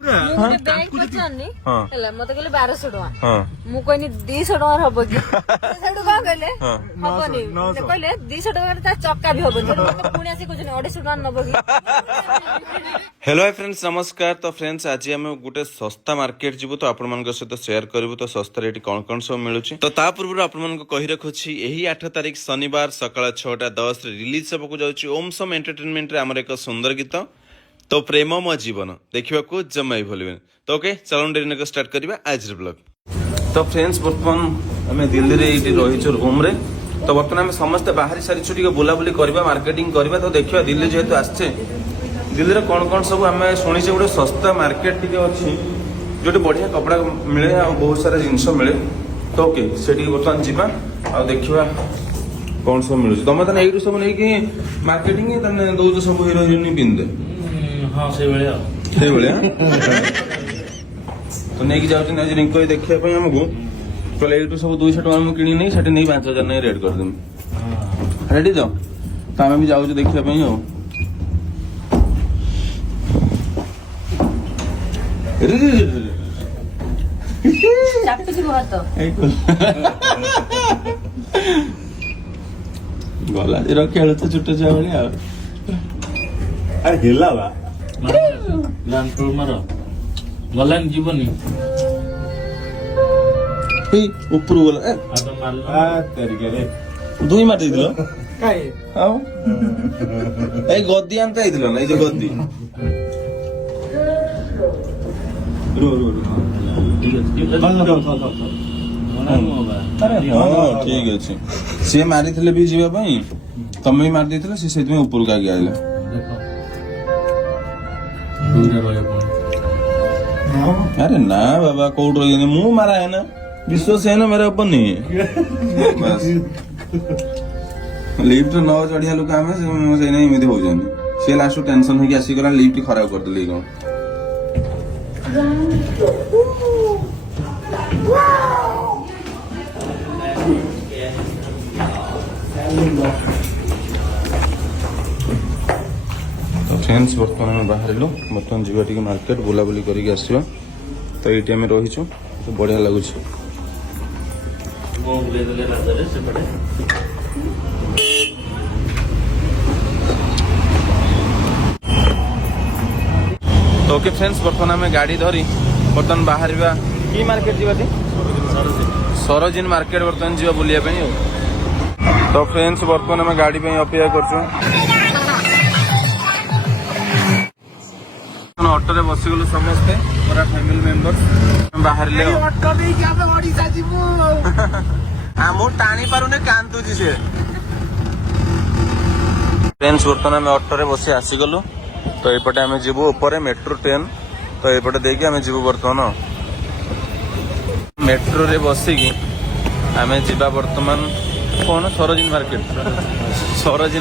Bank पचारनी मत कहले 1200 टका मु कहनी 200 टका हबो कि सेठु का कहले हबनी कहले 200 टका चक्का भी हबनी पुणी आसी कुछ 250 टका नबो कि हेलो हाय फ्रेंड्स नमस्कार। तो फ्रेंड्स आज आम गोटे सस्ता मार्केट जीवु तो आपण मान सहित शेयर करूँ तो सस्ता रेट कौन कौन सब मिलूँ तो ता पूर्व आपण कही रखुची यही 8 तारिख शनिवार सकाळ 6:10 रिलीज हेबाकू जाउची ओम सम एंटरटेनमेंट रे हमर एक सुंदर गीत तो प्रेम मो जीवन देखा जमा ही भूल तो ओके चलो डेरी स्टार्ट करवा आज ब्लॉग। तो फ्रेंड्स बर्तमान आम दिल्ली रे रही रूम रे तो बर्तमान आम समस्त बाहरी सारी बुलाबुली करवा मार्केटिंग करवा तो देखा दिल्ली जेहेतु आसचे दिल्ली रे कौन कौन सब आम शुणी गोटे सस्ता मार्केट टी अच्छी जो बढ़िया कपड़ा मिले आ बहुत सारा जिनस मिले तो ओके से बर्तमान जीवा आ देखा कौन सब मिलूँ तुम तो यू सब नहीं मार्केटिंग दौर सब हिरो हिरोइन पिंधे हाँ से भाया तो नहीं जाऊँ आज रिंको देखा आमको कहले यू सब 200 टका मुझे किणी नहीं से नहीं 5000 नहीं रेट करदेमी रेडी तो आम भी जाऊँ देखा गला खेल तो छुट्ट छुआ भाया अरे हिला बा लांटोल मार गलान जीवनी ऊपर गला आदम मारला आ तरीके रे दुई मार देदिलो काय हां ए गद्दी आनता आइदिलो ना ए जो गद्दी रो रो रो ठीक अच्छे सी मारी भी जावाई तमें भी मारी देथिले से सेति में ऊपर का गया आइला अरे ना बाबा कोड रही मुंह मारा है ना विश्वास है ना मेरे ऊपर नहीं है बस लिफ्ट न चढ़िया लोक आम से नहीं एमती हो जानी सी लास्ट टेंशन होगी आसिकला लिफ्ट खराब कर देले कौन तो फ्रेंड्स बर्तमान आम बाहर बर्तमान जीवा टी मार्केट बुलाबुली करके आसवा तो ये आम रहीचु तो बढ़िया लगुच तो ओके फ्रेंड्स बर्तमान आम गाड़ी धरी बर्तमान बाहर की मार्केट जीवा सरोजिन मार्केट बर्तमान जीवा बुलिया तो फ्रेंड्स बर्तमान आम गाड़ी अपेक्षा कर ऑटो रे बसी गलु समस्ते पूरा फैमिली मेंबर्स बाहर ले ऑटो भी क्या पे ओडिसा जीवो हम टाणी पारुने कांतुजी से फ्रेंड्स बर्तमान में ऑटो रे बसी आसी गलु तो एपटे आमे जीवो ऊपर मेट्रो ट्रेन तो एपटे देके आमे जीवो बर्तमान मेट्रो रे बसी की आमे जीवा बर्तमान कौन सरोजिन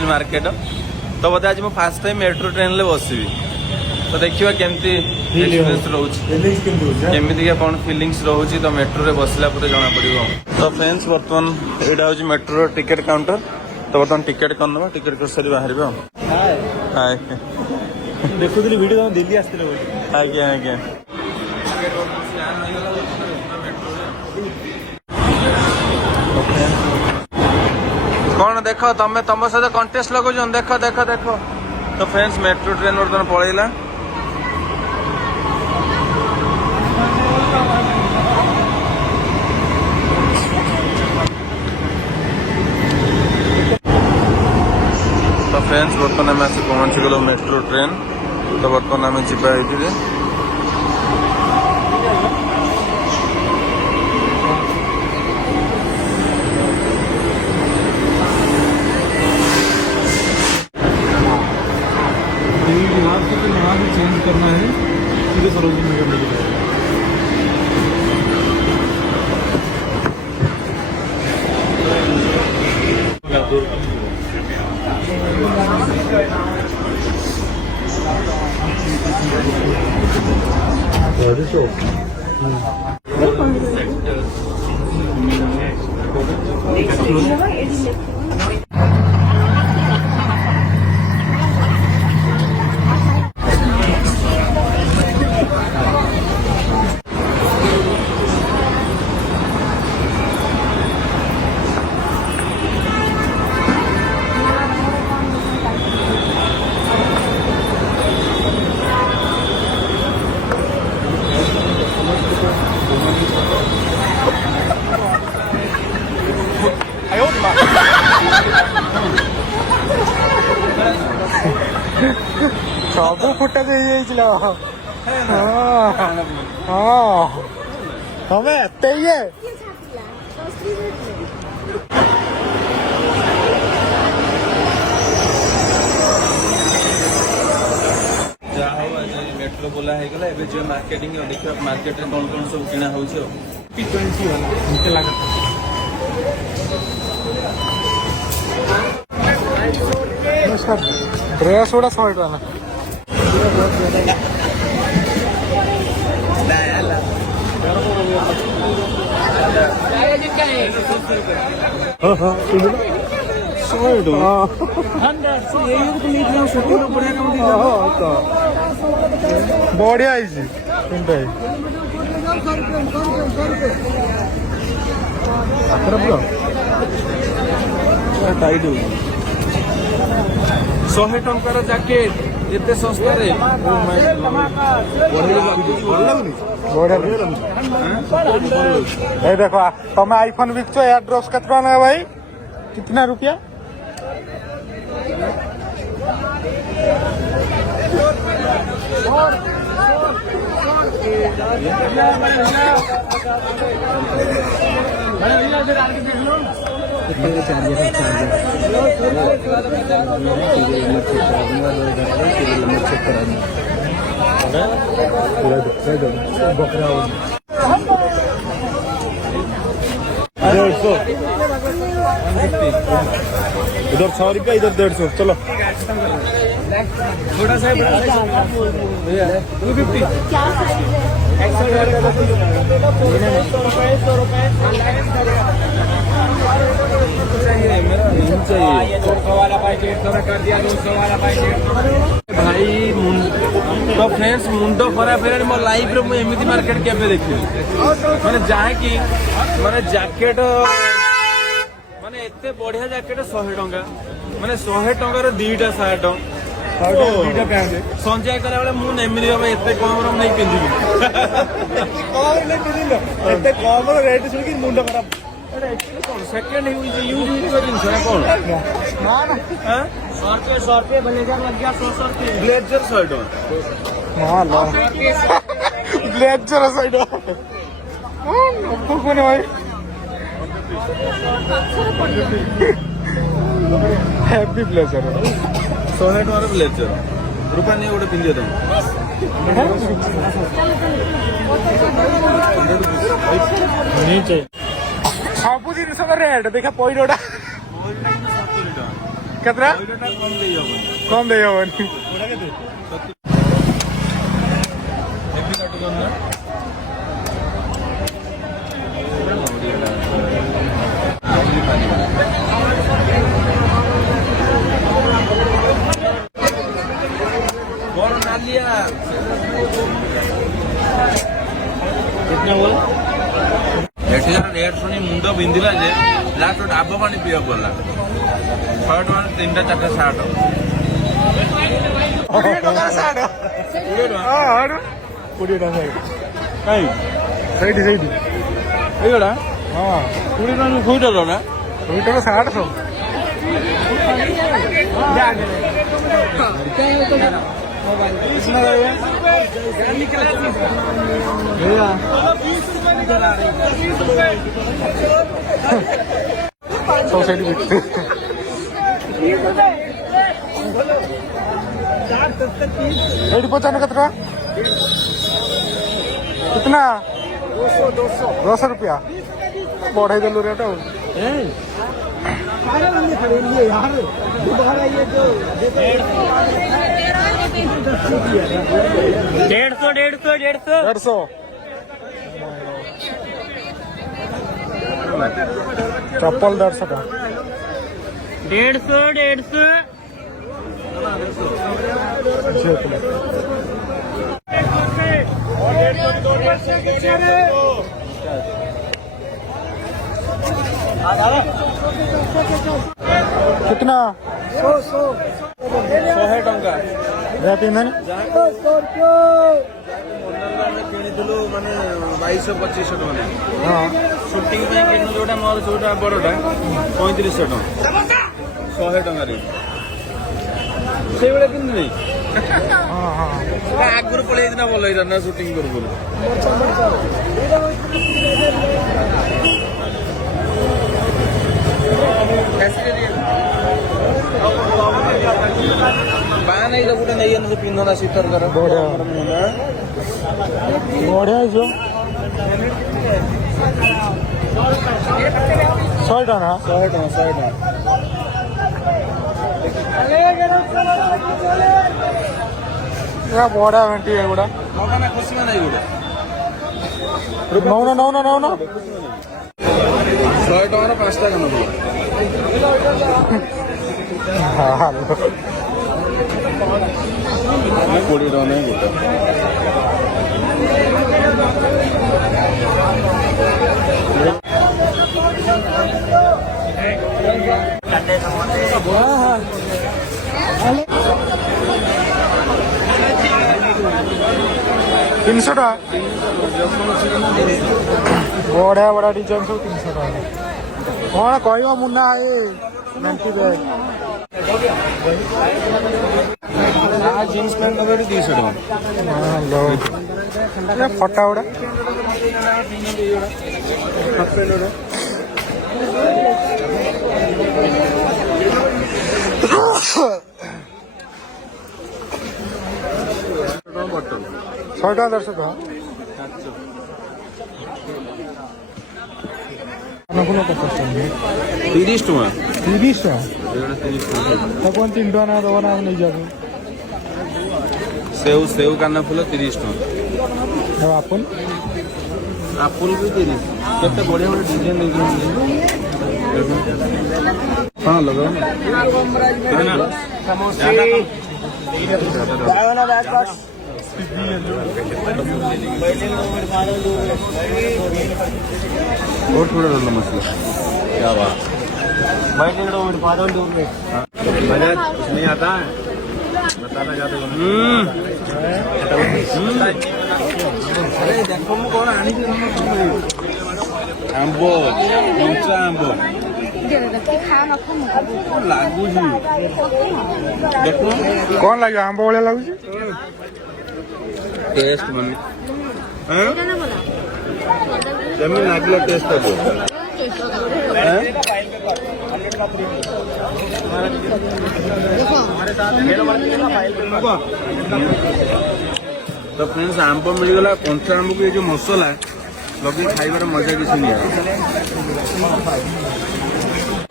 मार्केट तो बोधे आज मु फर्स्ट टाइम मेट्रो ट्रेन ले बसबी तो देखिए केमती एक्सपीरियंस रोची कौन फीलिंग्स रोची तो मेट्रो रे बसला पर जना पड़ो। तो फ्रेंड्स बर्तमान यहाँ हूँ मेट्रो टिकेट काउंटर तो बर्तमान टिकेट कर टिकेट कर सारी बाहर हाय देखुली वीडियो दिल्ली आस्ते आज्ञा आज्ञा कौन देख तमें तुम सहित कंटेस्ट लगुच देख देख देख तो फ्रेंड्स मेट्रो ट्रेन बर्तमान पलैला तो फ्रेंड्स बर्तमान आम आसी पहुंची गलो मेट्रो ट्रेन तो बर्तमान आम जीवा ये चेंज करना है सीधे सरोजिनी नगर लेके जाएगा ଫୁଟା ଦେଇଯାଇଥିଲା ତମେ ଏତେ ଇଏ ଯାହା ହଉ ଆଜି ମେଟ୍ରୋ ବୋଲା ହେଇଗଲା। ଏବେ ଯିବା ମାର୍କେଟିଂ ଦେଖିବା ମାର୍କେଟରେ କଣ କଣ ସବୁ କିଣା ହଉଛି ଆଉ। ଡ୍ରେସ୍ ଗୁଡ଼ା 100 ଟଙ୍କା ନା ବଢିଆ ହେଇଛି ଟାଇଟ୍ ହଉଛି 100 ଟଙ୍କାର ଜ୍ୟାକେଟ ଏତେ ଶସ୍ତାରେ ये देखो तुम आईफोन बिकचो एयर ड्रॉप्स कितना है भाई कितना रुपया इधर 100 रुपया इधर 150 चलो भाई तो फ्रेंड्स मुंड खराब है मो लाइफ रे मुझे एमती मार्केट केबे देखी माने जाए कि माने जैकेट माने एते बढ़िया जैकेट 100 टंका माने 100 टंका रे दीटा शर्ट संजय कला बेले मु नेमिली भाई एते कम रे नहीं पिंदिबी एते कम रेट सुन कि मुंड खराब सेकंड यूज जिनस कौन हां 100 रुपये ब्लेजर लग गया 100 रुपये ब्लेजर 100 टंका ब्लेजर साइड कोने भाई हैप्पी ब्लेजर 100 टंका ब्लेजर रूपा नहीं गोटे पिंधि तुम सब जिनस रेट देखा पैरोटा केतरा कम दे हबनी कितना बोला रेट शुणी मुंड बिंधिला जे लास्ट डाब पानी पीवा पड़ा 100 टଙ୍କା 3टा 4ଟା ସାର୍ଟ 20 ଟଙ୍କା ସାର୍ଟ 20 ଟଙ୍କା କାଇଁ ସେଇଠି ଏଇଗଡ଼ା ହଁ 20 ଟଙ୍କା ଖୁଇଦେଲ ନା 20 ଟଙ୍କା ସାର୍ଟ ସବୁ सब ସେଇଠି ବିକते एटी 95 कितना कितना 200 रुपया बढ़ाई दिलु रेट 150 चप्पल 150 का 150 कितना 100 ଟଙ୍କା रेट इन्हें କିଣିଥିଲୁ ମାନେ 2200-2500 ଟଙ୍କା हाँ ସୁଟିଂ ପାଇଁ କିଣିଲୁ ଯୋଉଟା ମୋର ଯୋଉଟା ବଡଟା 3500 ଟଙ୍କା 100 ଟଙ୍କାରେ ସେଇଭଳିଆ କିଣିନି ହଁ ହଁ ଆଗରୁ ପଳେଇ ନା ଭଲ ହେଇଥାନ୍ତା ସୁଟିଂ କରୁ ବାହା ନେଇ ଗୋଟେ ନେଇ ପିନ୍ଧନା ଶୀତର କର ବଢିଆ ହେଇଯିବ 100 ଟଙ୍କା ନା 100 ଟଙ୍କା ବଢିଆ ଭେଣ୍ଟି ଏଗୁଡା ମଗାନା ଖୁସି ମାନେ ଏଗୁଡ଼ା ନଉନ 100 ଟଙ୍କାର 5ଟା କାନ 20 ଟଙ୍କା ନାହିଁ ଗୋଟେ ତିନିଶହ ଟଙ୍କା ବଢିଆ ବଢିଆ ଡିଜାଇନ ସବୁ 300 ଟଙ୍କା କଣ କହିବ ମୁନା ଏ ଭେଣ୍ଟି ବ୍ୟାଗ୍ ଜିନ୍ସ ପ୍ୟାଣ୍ଟ ନେବେ 200 ଟଙ୍କା ଫଟା ଗୁଡା ବଟଲ 100 ଟଙ୍କା 150 ଟଙ୍କା ଫୁଲ 50 ଟଙ୍କା 30 ଟଙ୍କା 30 ଟଙ୍କା ଏଗୁଡ଼ା 30 ଟଙ୍କା ତ କଣ 3 ଟଙ୍କା ନା ଦେବ ନା ଆମେ ନେଇଯାବୁ ସେଉ କାନ ଫୁଲ 30 ଟଙ୍କା ଆଉ ଆପଲ ଆପୁଲ ବି 30 କେତେ ବଢିଆ ବଢିଆ ଡିଜାଇନ ଦେଇଛନ୍ତି ହଁ ଲଗାଅ बहुत थोड़ा रोल मसला क्या बात नहीं आता है बताना चाहते आंबो कंचा आंबो ଲାଗୁଛି ଦେଖୁନ କଣ ଲାଗିବ ଆମ୍ବ ଭଳିଆ ଲାଗୁଛି ଟେଷ୍ଟ ମାନେ ଯେମିତି ଲାଗିଲା ଟେଷ୍ଟ ହବ ତ ଫ୍ରେଣ୍ଡସ୍ ଆମ୍ବ ମିଳିଗଲା କଞ୍ଚା ଆମ୍ବକୁ ଏ ଯୋଉ ମସଲା ଲଗେଇ ଖାଇବାର ମଜା କିଛି ନିଆରା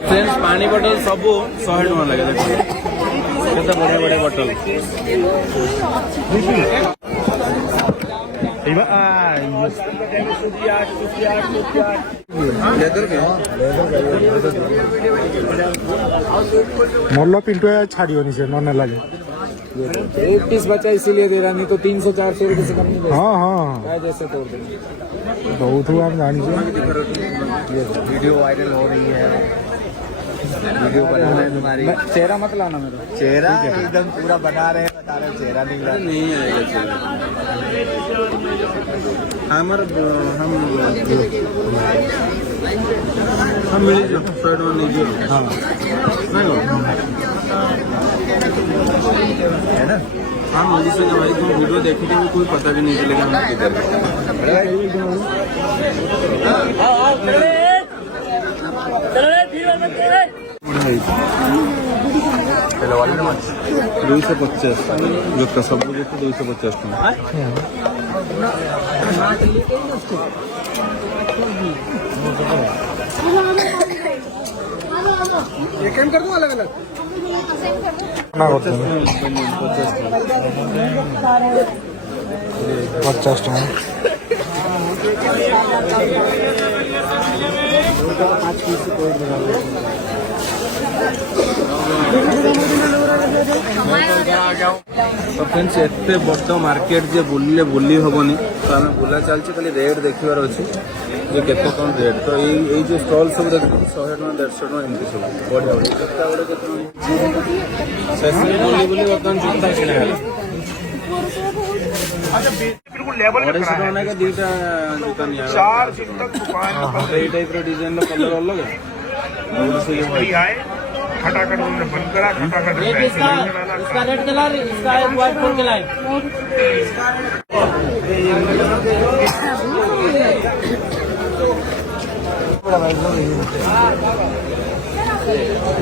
फ्रेंड्स पानी बोतल सब 100 टका लगे देखो केते बढ़िया बढ़िया बोतल मोल्लो पिंटू छाड़ियोनी से नन लगे एक पीस बचा इसीलिए दे रहा नहीं तो 300-400 रुपए से कम नहीं दे हाँ हाँ रहा जैसे तोड़ देंगे बहुत हुआ हम जानी से वीडियो वायरल हो रही है वीडियो बनाना है तुम्हारी चेहरा मत लाना मेरा चेहरा एकदम पूरा बना रहे बता रहे चेहरा नहीं ला नहीं आएगा चेहरा हमार हम मिली जो 100 टका नहीं जो हाँ है ना हाँ मुझे से भाई तुम वीडियो देखी थी कोई पता भी नहीं चलेगा हम किधर ଦୁଇଶହ 50 ଯୋଉଟା ସବୁ ଯେତେ 250 ଟଙ୍କା कर दूं अलग अलग ना करते हैं 50 टका तो फ्रेंड्स एते बड़ मार्केट जे बुलिले बुली हबनी तो आम बुला चलছে खाली रेट देखिबार अछि जे केते कोन रेट तो এই जो स्टॉल सब देखो 100 टका 150 टका एमती सब बढ़िया बढ़िया केते बड़े केते सेशन बुली बुली वर्तमान चिंता किने है बिल्कुल लेवल पे बड़े से के दीटा जूता निया 4 दिन तक दुकान ए टाइप रो डिजाइन रो कलर अलग है और से ये आए खटाखट उन्होंने बंद करा, खटाखट रेट इसका रेट चला रही, इसका व्हाइट फोन चला है।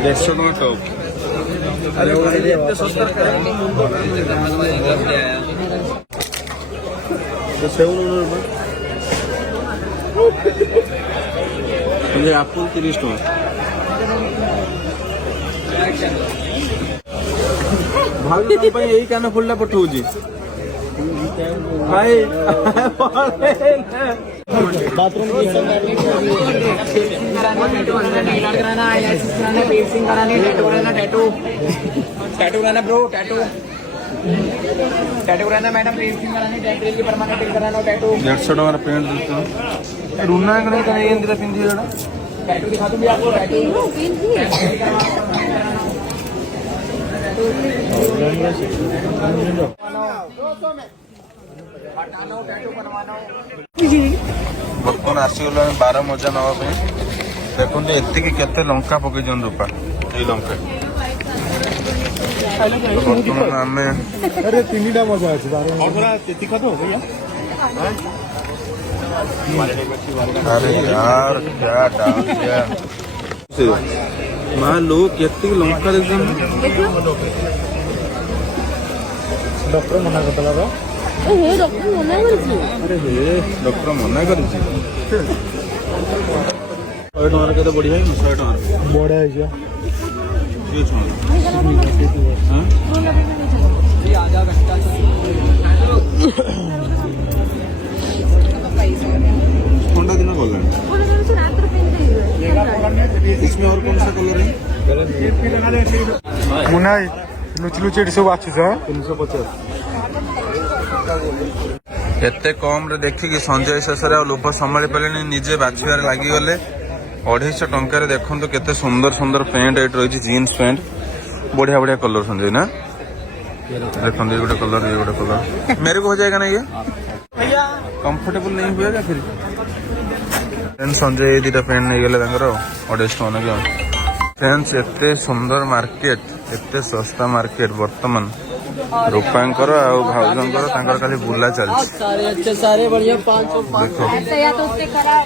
देश टॉप आपको 30 टଙ୍କା भाई तुम ପାଇଁ ଏଇ କାନ ଫୁଲଟା ପଠଉଛି ଭାଇ बाथरूम टैटू कराना ब्रो, टैटू कराना मैडम, पेंसिंग करानी, टेम्परेरी परमानेंट कराना, टैटू 150 ଟଙ୍କାର ପ୍ୟାଣ୍ଟ ଦେଇଛ ରୁନା କଣ କାଇଁ ଏନ୍ତିଟା ପିନ୍ଧି ଏଟା टैटू दिखा दूंगी आपको, टैटू ବର୍ତ୍ତମାନ ଆସିଗଲାଣି 12 ମଜା ନେବା ପାଇଁ। ଦେଖନ୍ତୁ ଏତିକି କେତେ ଲଙ୍କା ପକେଇଛନ୍ତି ରୂପା, ଏଇ ଲଙ୍କା ବର୍ତ୍ତମାନ ଆମେ अरे 3टा मजा ଅଛି और थोड़ा तीखा तो भैया अरे यार क्या डाल दिया मां लोग କେତିକି ଲଙ୍କା ଦେଇଛନ୍ତି डॉक्टर मना करता लगा हे डॉक्टर मना करଛି अरे हे डॉक्टर मना କରିଛି 100 ଟଙ୍କାର କେତେ ବଢିଆ 100 ଟଙ୍କା बड़ा है क्या ठंडा दिन गलानी इसमें और कौन सा कलर है मुनाई लुच लुच एटी सब आछि सर 350 एते कम रे देखिकी संजय शेषरे लोभ संभाली पारे निजे बाछिबार लागी गले 250 टंका रे देखंतु केते सुंदर सुंदर पैंट एट रही जीन्स पैंट बढ़िया बढ़िया कलर संजय ना देखो ये गोटे कलर ये गोटे कलर मेरे को हो जाएगा ना ये कंफर्टेबल नहीं हुएगा फिर संजय ये दीटा पैंट नहीं गले 250 टଙ୍କା फ्रेंड्स एते सुंदर मार्केट एते सस्ता मार्केट वर्तमान रूपांकर आउ भाउजंकर तांकर खाली बुला चलछि सारे अच्छे सारे बढ़िया 500 देखो या तो उससे करा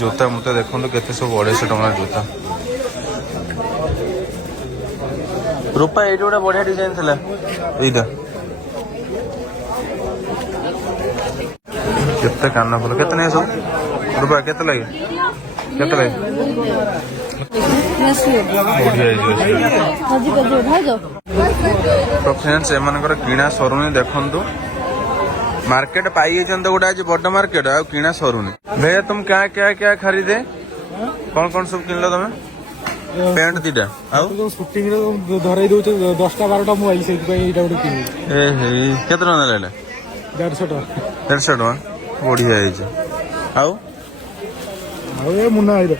जोता मुता देखो केते सब 250 टଙ୍କା जोता रूपा एटी गोटे बढ़िया डिजाइन थिला एइटा केते कान फुल केते नै सब रूपा केते लागे बढ़िया तो फ्रेंड्स एमानकर किणा सरुनी देखंतु मार्केट पाई तो गोटे आज बड़ मार्केट आ किणा सरुनी भैया तुम क्या क्या क्या खरीदे कौन कौन सब किनल तमे पैंट दीटा आउ शूटिंग रे धरै दउछ 10टा 12टा मोबाइल से एटा गोटे किनि ए हे केते टका लेले 150 टका 150 टका बढ़िया है जे आउ ए मुन्ना आइलो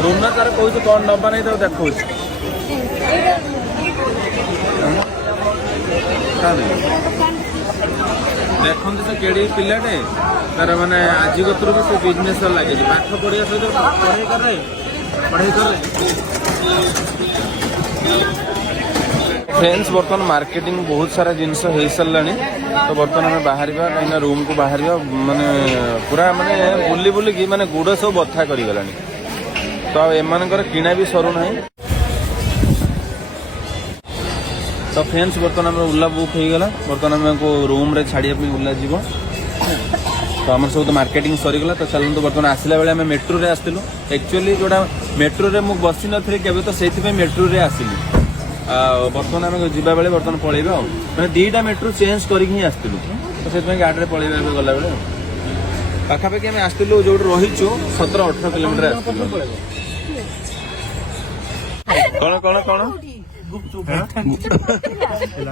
रुना तार कहूँ कौन नबा नहीं तो देखो देखते से केड़ी पिलाटे तार माने आज कतरू भी से बिजनेस लगे पाठ पढ़िया सहित पढ़ाई करे फ्रेंड्स बर्तमान मार्केटिंग बहुत सारा जिनस हो सारा तो बर्तमान आम बाहर कहीं रूम को बाहर माने पूरा माने बुली बुलिकी माने गुड़ सब बथा करगला तो एमानकर किणा भी सरू ना तो फ्रेंड्स बर्तमान आम उला बुक हो गला बर्तमान आम रूम रे छाड़िया उला जीव तो आम सब तो मार्केटिंग सरीगला तो चलते बर्तमान आसला बेले आम मेट्रो रे आसलु एक्चुअली जोड़ा मेट्रो रे मुझे बसी नी केवे तो से मेट्रो रे आसली बर्तमान आम जीवा बेले बर्तमान पलैबा मैंने 2टा मेट्रो चेंज करके आसलु तो से गाड़ी में पलैबा गला बेले पाखापाखि आम आसलु जो रहीचु 17-18 किलोमीटर कौन कौन कौन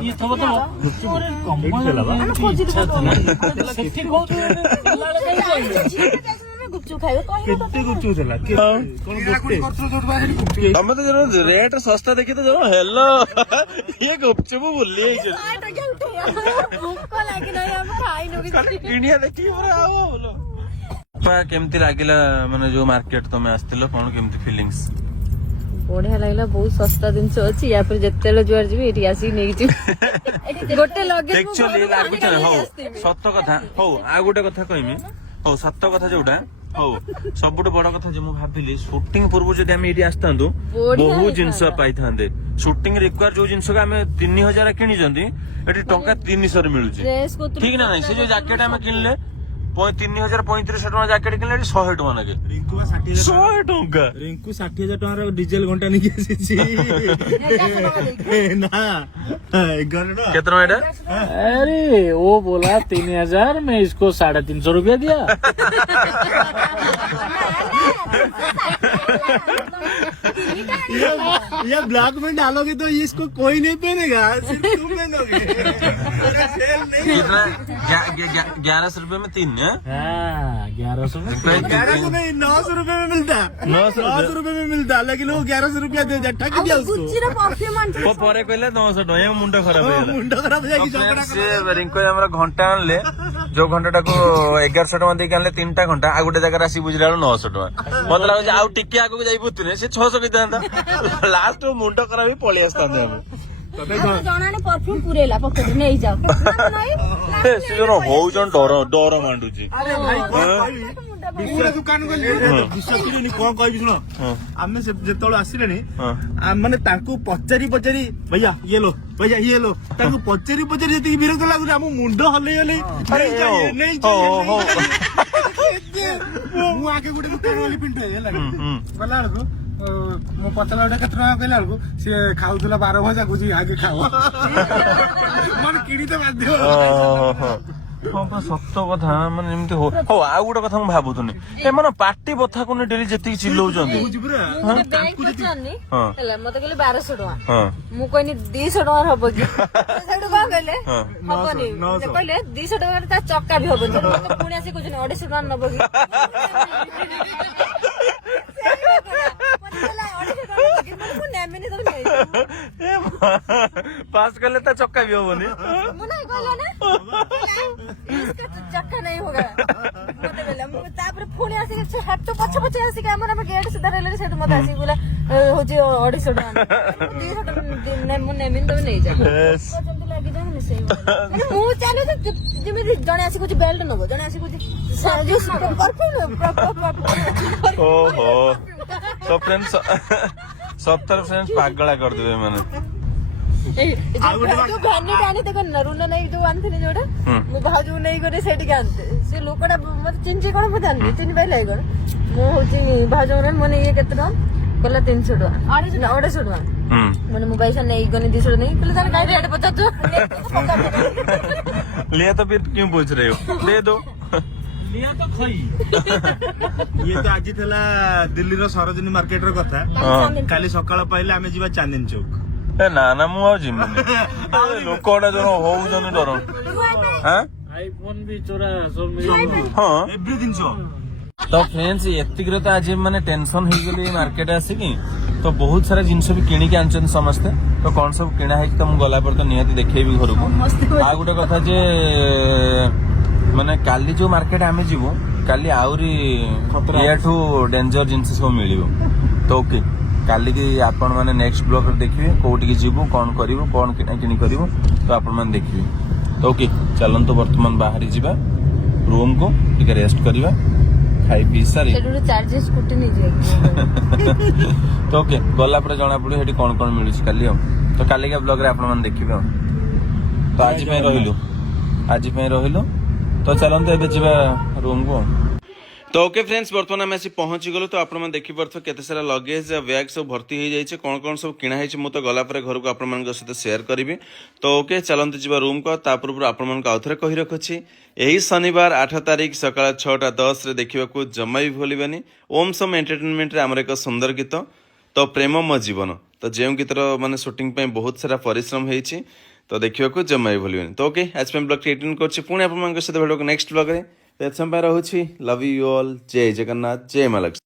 ये तो बताओ ସେଠି ଗୁପଚୁପ ଖାଇବେ କହିବେ ତ କେତେ ଗୁପଚୁପ ଥିଲା କଣ ଗୋଟେ ତମେ ତ ଜଣ ରେଟ୍ ଶସ୍ତା ଦେଖି ତ ଜଣ ହେଲୋ ଇଏ ଗୁପଚୁପ ବୁଲି ଯାଇଛ ଭୋକ ଲାଗିଲାଣି ଆମେ ଖାଇନୁ କିଛି କିଣିଆ ଦେଖିକି ପୁରା ଆଉ କେମିତି ଲାଗିଲା ମାନେ ଯୋଉ ମାର୍କେଟ ତମେ ଆସିଥିଲ କଣ କେମିତି ଫିଲିଙ୍ଗସ୍? ବଢିଆ ଲାଗିଲା ବହୁତ ଶସ୍ତା ଜିନିଷ ଅଛି ୟା ପରେ ଯେତେବେଳେ ଯୁଆଡେ ଯିବି ଏଠି ଆସିକି ନେଇକି ଯିବି ଗୋଟେ ଲଗେଜ ଆକ୍ଚୁଆଲି ଲାଗୁଛି ହଉ ସତ କଥା ହଉ ଆଉ ଗୋଟେ କଥା କହିବି ହଉ ସତ କଥା ଯୋଉଟା ହଉ ସବୁଠୁ ବଡ କଥା ଯେ ମୁଁ ଭାବିଲି ସୁଟିଂ ପୂର୍ବରୁ ଯଦି ଆମେ ଏଇଠି ଆସିଥାନ୍ତୁ ବହୁତ ଜିନିଷ ପାଇଥାନ୍ତେ। ସୁଟିଂ ରିକ୍ୱାର ଯୋଉ ଜିନିଷକୁ ଆମେ 3000 କିଣିଛନ୍ତି ଏଠି ଟଙ୍କା 300 ରେ ମିଳୁଛି ଠିକ ନା ନାଇଁ? ସେ ଯୋଉ ଜ୍ୟାକେଟ ଆମେ କିଣିଲେ 3035 ଟଙ୍କା ଜ୍ୟାକେଟ କିଣିଲେ ଏଠି 100 ଟଙ୍କା ଲାଗେ। ରିଙ୍କୁ 100 ଟଙ୍କା ରିଙ୍କୁ 60,000 ଟଙ୍କାର ଡିଜେଲ ଘଣ୍ଟା ନେଇକି ଆସିଛି ନା 11 ଟଙ୍କା କେତେ ଟଙ୍କା ଏଇଟା? अरे वो बोला 3000 मैं इसको 350 रुपया दिया। ये ब्लॉक में डालोगे तो इसको कोई नहीं पहनेगा सिर्फ तुम पहनोगे कितना 1100 रुपए में 3 है? हाँ 1100 में 1100 नहीं 900 रुपए में मिलता 900 रुपए में मिलता लेकिन वो 1100 रुपया दे ठगी दिया उसको ଗୁଚିର ପରଫ୍ୟୁମ वो ପରେ କହିଲେ 900 ଟଙ୍କା ଏ ମୁଣ୍ଡ ଖରାପ ହେଇଗଲା। मुंड खराब हो जाएगी झगड़ा ସେ ରିଙ୍କୁ ଆମର ଘଣ୍ଟା ଆଣିଲେ ଯୋଉ ଘଣ୍ଟାଟାକୁ 1100 ଟଙ୍କା ଦେଇକି ଆଣିଲେ 3ଟା ଘଣ୍ଟା ଆଉ ଗୋଟେ ଜାଗାରେ ଆସିକି ବୁଝିଲା ବେଳକୁ 900 ଟଙ୍କା। ମତେ ଲାଗୁଛି ଆଉ ଟିକେ ଆଗକୁ ଯାଇ ବୁଝୁଥିଲେ ସେ 600 କହିଥାନ୍ତା ଲାଷ୍ଟ ମୁଣ୍ଡ ଖରାପ ହେଇ ପଳେଇ ଆସିଥାନ୍ତେ ଆମେ। ଜଣାଣି ପରଫ୍ୟୁମ ପୁରେଇଲା ପକେଟ ନେଇଯାଅ ସେ ଜଣ ହଉଛନ୍ ଡର ମାଣ୍ଡୁଛି। ବିଶ୍ୱ ଦୋକାନ ଗଲି ବିଶ୍ୱ କିଣି କଣ କହିବି ଶୁଣ ଆମେ ଯେତେବେଳେ ଆସିଲେଣି ମାନେ ତାଙ୍କୁ ପଚାରି ଭैया ये लो ତାଙ୍କୁ ପଚାରି ଯେତିକି ବିରକ୍ତ ଲାଗୁଛି ଆମ ମୁଣ୍ଡ ହଲେଇ ହଲେଇ ମୁଁ ଆଗେ ଗୋଟେ ଦୋକାନ ଗଲି ପିଣ୍ଟୁ ହେଲା ଗଲା ବେଳକୁ ମୁଁ ପଚାରିଲା ଗୋଟେ କେତେ ଟଙ୍କା କହିଲା ବେଳକୁ ସିଏ ଖାଉଥିଲା 12 ଭଜା କହୁଛି ଆଗେ ଖାଅ ମାନେ କିଣିତେ ବାଧ୍ୟ ହଁ ବା ସତ କଥା ମାନେ ଏମିତି ହଉ ଆଉ ଗୋଟେ କଥା ମୁଁ ଭାବୁଥିଲି ଏମାନେ ପାଟି ବଥାକୁ ଡେଲି ଯେତିକି ଚିଲଉଛନ୍ତି ହେଲା ମତେ କହିଲେ 1200 ଟଙ୍କା ମୁଁ କହିନି 200 ଟଙ୍କାର ହବ କି ସେଇଠୁ କଣ କହିଲେ ହବନି କହିଲେ 200 ଟଙ୍କାରେ ତା ଚକା ବି ହବନି ପୁଣି ଆସି କହୁଛନ୍ତି 250 ଟଙ୍କା ନବ କି पास कर लेता चक्का भी होबनी चक्का नहीं होगा तापर पुणी आसिक हाथ पछ पछ आसिक हमर गेट सीधा रहले सेठ मत आसिक बोला होजी 250 टका 200 टका मु नेमिन तो नहीं जा जल्दी लागी जा ने सेही माने मु चाले जेमे जने आसिक कुछ बेल्ट नबो जने आसिक कुछ जो परफ्यूम ओहो तो फ्रेंड्स सब तरफ फ्रेंड्स पागला कर देबे माने भानी देखो नरुना नहीं जो आनथिनी जोडा मु भाजू नहीं करे सेठी आनते से लोकडा मत चिंची कोन पतानी चिंची पाइले कोन मु होची भाजू रन मने ये केतना कहला 300 टका 250 टका मने मु पैसा नहीं गनी 200 नहीं कहला तार काई रेट पता तो ले तो फिर क्यों पूछ रहे हो दे दो लिया तो खई ये तो आज थला दिल्ली रो सरोजिनी मार्केट रो कथा काली सकाळ पाइले आमे जीवा चांदनी चौक ए ना ना मु आउ जिम लोकडा जण होउ जण डर हां आईफोन भी चोरा सब हां एवरीथिंग सो तो फ्रेंड्स एतिक रे तो आज माने टेंशन हो गेली मार्केट आसिकी तो बहुत सारा जिनिस भी किणी के आनछन समस्ते तो कौन सब किणा है तो मु गला पर तो निहाती देखैबी घर को आ गुटे कथा जे माने काली जो मार्केट आमे जीवो काली आउरी याठू डेंजर जिनिस सब मिलिबो तो ओके काली की आपण माने नेक्स्ट ब्लॉग रे देखिबे कोठी की जीवो कोन करिवो कोन किणा किणी करिवो तो आपण माने देखिबे तो ओके चलन तो वर्तमान बाहरी जीवा रूम को टिके रेस्ट करिवा खाई पी सारी सेडू चार्जेस स्कूटी नहीं जे तो ओके गला पर जणा पड़े हेटी कोन कोन मिलुछ काली तो काली का ब्लॉग रे आपण माने देखिबे तो आज पे रहिलो तो चलते ए रूम को तो ओके फ्रेंड्स बर्तमान आम आसी पहुंची गलु तो आपण देखि परथो केते सारा लगेज बैग सब भर्ती हो जाइए कौन कौन सब किना है मु तो गला पर घर को आपण सहित शेयर करी तो ओके चलते जा रूम को ता पूर्व आपण आउ थे कही रखुच्छी यही शनिवार 8 तारिख सकाळ 6:10 रे देखा जमा भी भूलबानी ओम सम एंटरटेनमेंट रे आमर एक सुंदर गीत तो प्रेम मो जीवन तो जो गीतर माने शूटिंग पे बहुत सारा परिश्रम होती तो देखा को जमा भी भूल तो ओके आज ब्लॉग एडिटिंग कर आप सहित भिडियो नेक्स्ट ब्लॉग में रोचे लव यू ऑल जय जगन्नाथ जय माँ लक्ष्मी।